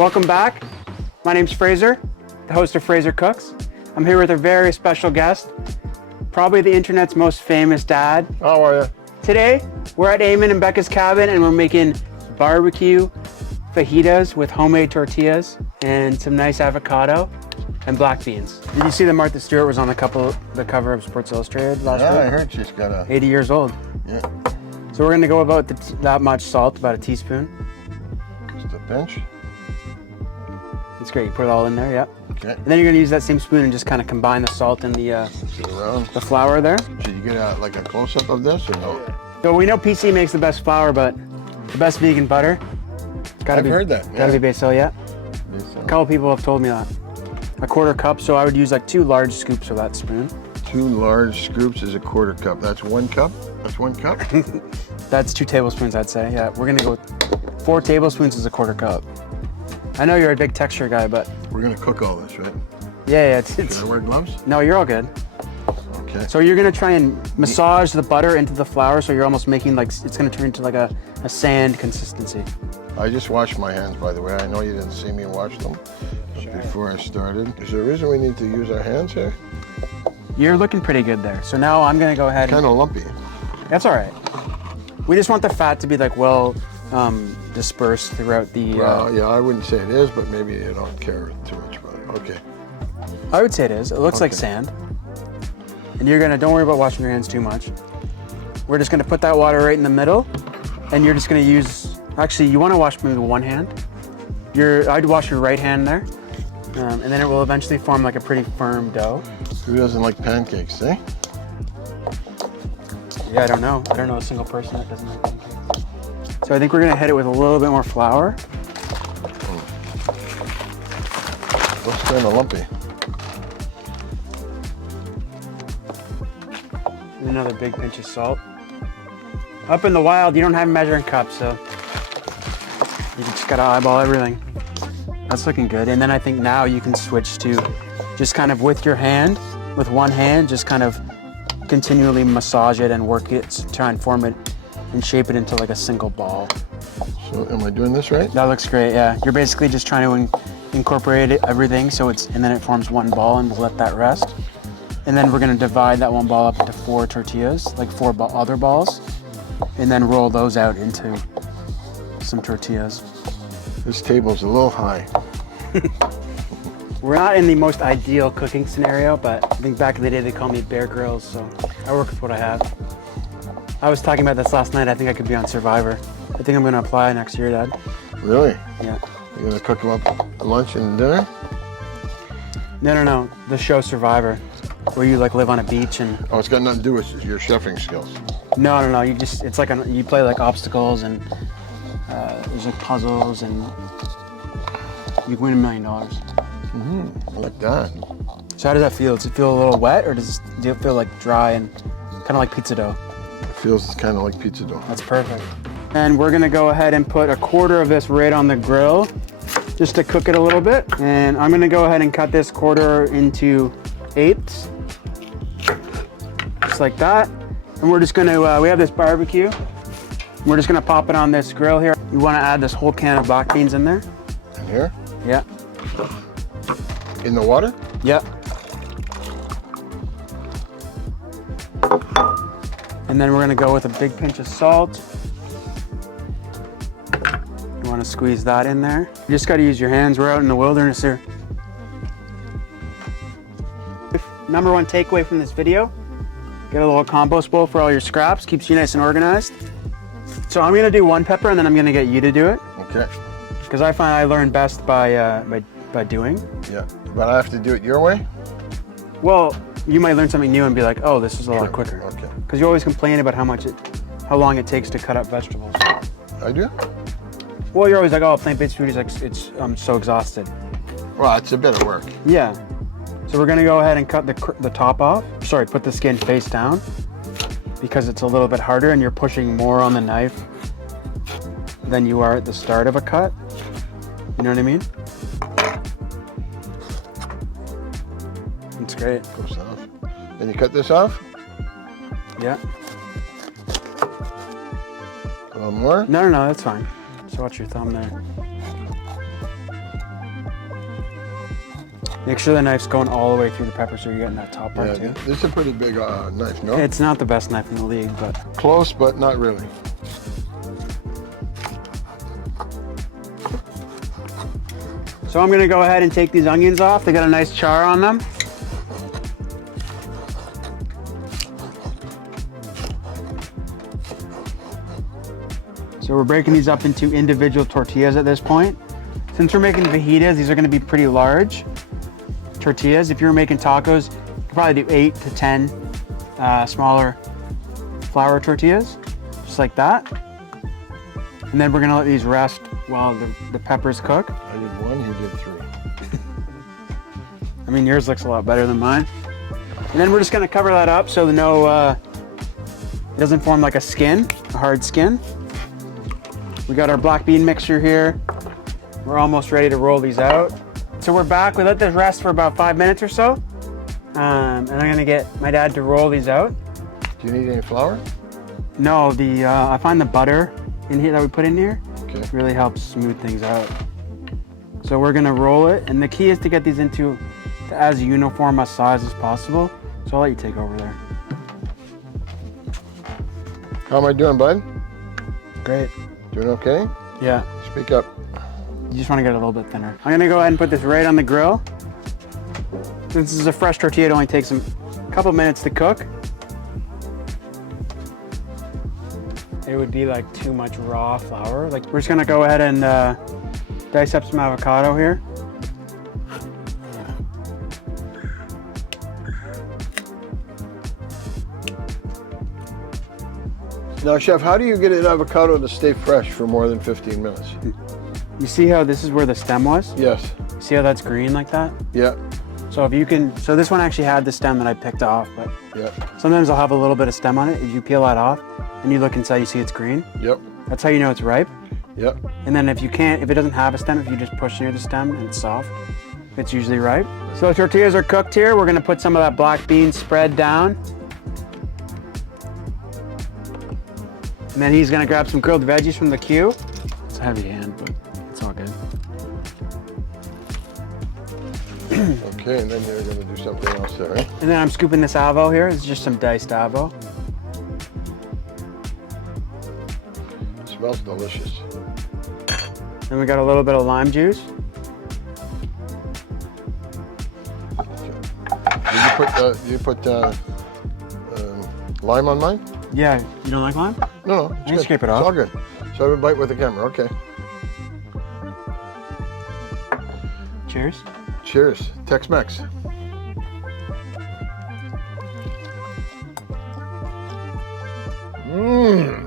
Welcome back. My name's Fraser, the host of Fraser Cooks. I'm here with a very special guest, probably the internet's most famous dad. How are you? Today, we're at Eamon and Becca's cabin and we're making barbecue fajitas with homemade tortillas and some nice avocado and black beans. Did you see that Martha Stewart was on the cover of Sports Illustrated last week? Yeah, I heard she's got 80 years old. Yeah. So we're gonna go about that much salt, about a teaspoon. Just a pinch. It's great, you put it all in there, yeah. Okay. And then you're gonna use that same spoon and just kind of combine the salt and the flour there. Should you get like a close-up of this or no? So we know PC makes the best flour, but the best vegan butter, I've heard that. Gotta be basil, yeah. Basil. A couple people have told me that. A quarter cup, so I would use like 2 large scoops of that spoon. 2 large scoops is a quarter cup. That's 1 cup? That's 1 cup? That's 2 tablespoons, I'd say. Yeah, we're gonna go with 4 tablespoons is a quarter cup. I know you're a big texture guy, but... We're gonna cook all this, right? Yeah, Should I wear gloves? No, you're all good. Okay. So you're gonna try and massage the butter into the flour, so you're almost making like, it's gonna turn into like a sand consistency. I just washed my hands, by the way. I know you didn't see me wash them before I started. Is there a reason we need to use our hands here? You're looking pretty good there. So now I'm gonna go ahead Kind of lumpy. That's all right. We just want the fat to be like well dispersed throughout the... Well, yeah, I wouldn't say it is, but maybe you don't care too much about it. Okay. I would say it is. It looks like sand. And you're gonna, don't worry about washing your hands too much. We're just gonna put that water right in the middle, and you're just gonna use, actually you wanna wash maybe one hand. I'd wash your right hand there, and then it will eventually form like a pretty firm dough. Who doesn't like pancakes, eh? Yeah, I don't know a single person that doesn't like pancakes. So I think we're gonna hit it with a little bit more flour. Looks kind of lumpy. And another big pinch of salt. Up in the wild, you don't have a measuring cup, so you just gotta eyeball everything. That's looking good. And then I think now you can switch to just kind of with your hand, with one hand, just kind of continually massage it and work it to try and form it and shape it into like a single ball. So am I doing this right? That looks great, yeah. You're basically just trying to incorporate everything so and then it forms one ball, and we'll let that rest. And then we're gonna divide that one ball up into 4 tortillas, like 4 other balls, and then roll those out into some tortillas. This table's a little high. We're not in the most ideal cooking scenario, but I think back in the day they called me Bear Grylls, so I work with what I have. I was talking about this last night. I think I could be on Survivor. I think I'm gonna apply next year, Dad. Really? Yeah. You're gonna cook them up lunch and dinner? No. The show Survivor, where you like live on a beach and... Oh, it's got nothing to do with your chefing skills. No. You just, it's like you play like obstacles and there's like puzzles and you win $1 million. I like that. So how does that feel? Does it feel a little wet, or do it feel like dry and kind of like pizza dough? It feels kind of like pizza dough. That's perfect. And we're gonna go ahead and put a quarter of this right on the grill just to cook it a little bit. And I'm gonna go ahead and cut this quarter into 8ths, just like that. And we're just gonna, we have this barbecue. We're just gonna pop it on this grill here. You wanna add this whole can of black beans in there. In here? Yeah. In the water? Yep. And then we're gonna go with a big pinch of salt. You wanna squeeze that in there. You just gotta use your hands. We're out in the wilderness here. Number 1 takeaway from this video, get a little compost bowl for all your scraps, keeps you nice and organized. So I'm gonna do 1 pepper and then I'm gonna get you to do it. Okay. Because I find I learn best by doing. Yeah, but I have to do it your way? Well, you might learn something new and be like, oh, this is a lot quicker. Okay. Because you always complain about how long it takes to cut up vegetables. I do? Well, you're always like, oh, plant-based food is like, I'm so exhausted. Well, it's a bit of work. Yeah. So we're gonna go ahead and cut the top off. Sorry, put the skin face down because it's a little bit harder and you're pushing more on the knife than you are at the start of a cut. You know what I mean? It's great. Goes off. Then you cut this off? Yeah. A little more? No, that's fine. Just watch your thumb there. Make sure the knife's going all the way through the pepper so you're getting that top part Yeah, too. this is a pretty big knife, no? It's not the best knife in the league, but Close, but not really. so I'm gonna go ahead and take these onions off. They got a nice char on them. So we're breaking these up into individual tortillas at this point. Since we're making fajitas, these are gonna be pretty large tortillas. If you were making tacos, you could probably do 8 to 10 smaller flour tortillas, just like that. And then we're gonna let these rest while the peppers cook. I did 1, you did 3. I mean, yours looks a lot better than mine. And then we're just gonna cover that up so it doesn't form like a skin, a hard skin. We got our black bean mixture here. We're almost ready to roll these out. So we're back. We let this rest for about 5 minutes or so. And I'm gonna get my dad to roll these out. Do you need any flour? No, I find the butter in here that we put in here Okay. really helps smooth things out. So we're gonna roll it, and the key is to get these into as uniform a size as possible. So I'll let you take over there. How am I doing, bud? Great. Doing okay? Yeah. Speak up. You just want to get it a little bit thinner. I'm gonna go ahead and put this right on the grill. Since this is a fresh tortilla, it only takes a couple minutes to cook. It would be like too much raw flour. Like, we're just gonna go ahead and dice up some avocado here. Now, Chef, how do you get an avocado to stay fresh for more than 15 minutes? You see how this is where the stem was? Yes. See how that's green like that? Yeah. So if you can, so this one actually had the stem that I picked off, but Yeah. sometimes I'll have a little bit of stem on it. If you peel that off and you look inside, you see it's green. Yep. That's how you know it's ripe. Yep. And then if it doesn't have a stem, if you just push near the stem and it's soft, it's usually ripe. So the tortillas are cooked here. We're gonna put some of that black bean spread down. And then he's gonna grab some grilled veggies from the queue. It's a heavy hand, but it's all good. Okay, and then you're gonna do something else there, right? And then I'm scooping this avo here. It's just some diced avo. It smells delicious. Then we got a little bit of lime juice. Did you put lime on mine? Yeah, you don't like lime? No, no. I can scrape it off. It's all good. So have a bite with the camera. Okay. Cheers. Cheers. Tex-Mex. Mmm.